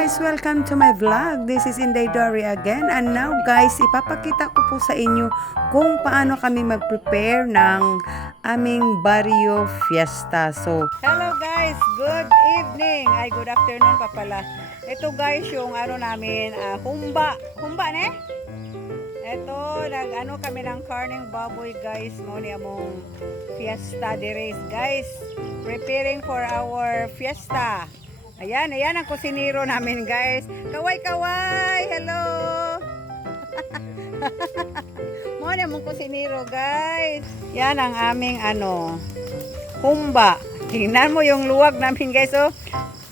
guys! Welcome to my vlog. This is Inday Dory again. And now guys, ipapakita ko po sa inyo kung paano kami mag-prepare ng aming Barrio Fiesta. So, hello guys! Good evening! Ay, good afternoon pa pala. Ito guys, yung ano namin, humba. Humba ne? Ito, nag-ano kami ng karning baboy guys. Muna among Fiesta de Reyes guys. Preparing for our fiesta. Ayan, ayan ang kusinero namin guys. Kaway-kaway! Hello! Muna mong kusinero guys. Yan ang aming humba. Tingnan mo yung luwag namin guys, oh.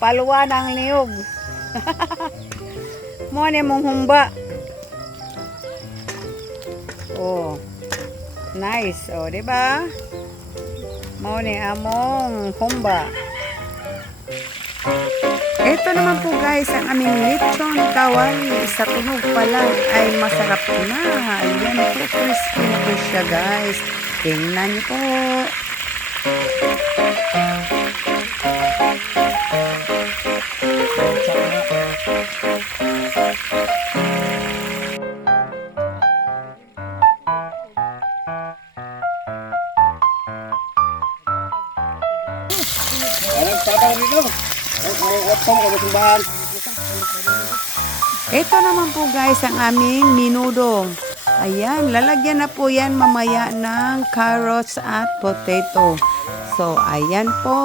Paluwa ng niyog. Muna mong humba. Oh. Nice, oh, 'di ba? Muna among humba. Ito naman po guys, ang aming lechon kawali sa tunog pa lang ay masarap na. Ayan po, crispy na po siya guys. Tingnan niyo po. Ito naman po guys ang aming minudong. Ayan, lalagyan na po yan mamaya ng carrots at potato. So, ayan po.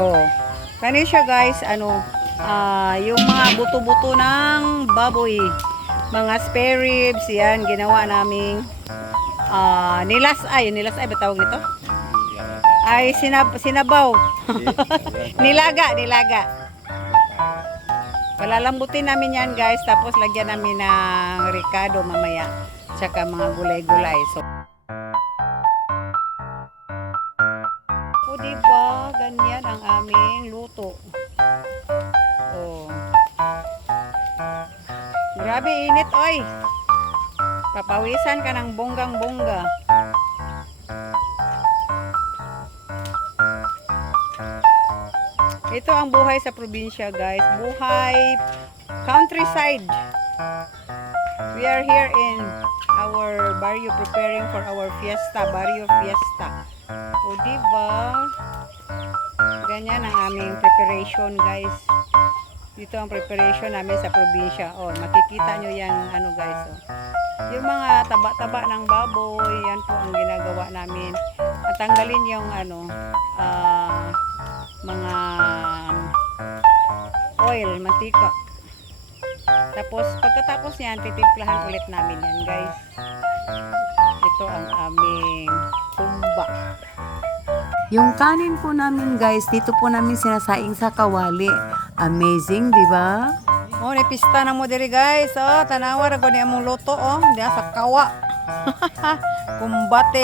Oh, kani siya guys, yung mga buto-buto ng baboy, mga spare ribs, yan, ginawa naming nilasay ba tawag nito? Ay, sinabaw. nilaga. Palalambutin namin yan guys, tapos lagyan namin ng ricado mamaya, tsaka mga gulay-gulay. So, diba? Ganyan ang aming luto. Oh. Grabe init, oy. Papawisan ka ng bonggang-bongga. Ito ang buhay sa probinsya, guys. Buhay countryside. We are here in our barrio preparing for our fiesta, Barrio Fiesta. O diba? Ganyan ang aming preparation guys. Dito ang preparation namin sa probinsya. O, makikita nyo yan guys. O. Yung mga taba-taba ng baboy, yan po ang ginagawa namin. At tanggalin yung mga oil, mantika. Tapos pagkatapos yan, titimplahan ulit namin yan guys. Ito ang aming humba. Yung kanin po namin guys, dito po namin sinasaing sa kawali. Amazing, di ba? Oh, ni pista na mo diri guys. Oh, tanawa ra gud ni among luto oh, diha sa kawa. Kumbate.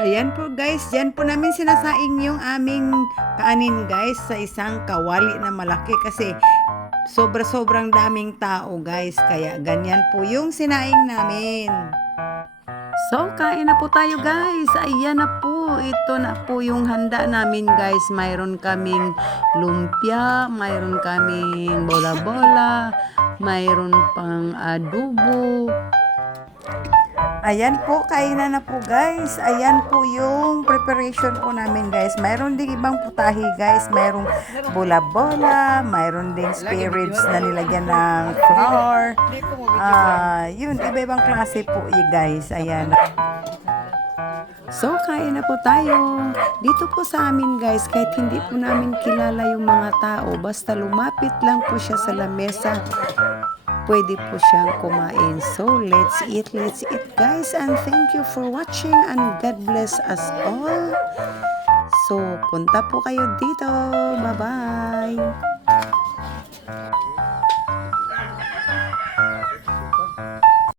Ayan po guys, diyan po namin sinasaing yung aming kanin guys sa isang kawali na malaki kasi sobra-sobrang daming tao guys, kaya ganyan po yung sinaing namin. So, kain na po tayo guys. Ayan na po. Ito na po yung handa namin guys. Mayroon kaming lumpia, mayroon kaming bola-bola, mayroon pang adobo. Ayan po, kainan na po guys. Ayan po yung preparation po namin guys. Mayroon ding ibang putahe guys. Mayroong bola-bola, mayroon ding spare ribs na nilagyan ng flour. Yun, iba-ibang klase po guys. Ayan. So, kain na po tayo. Dito po sa amin guys, kahit hindi po namin kilala yung mga tao, basta lumapit lang po siya sa lamesa, pwede po siyang kumain. So, let's eat guys, and thank you for watching and God bless us all. So, punta po kayo dito. Bye-bye!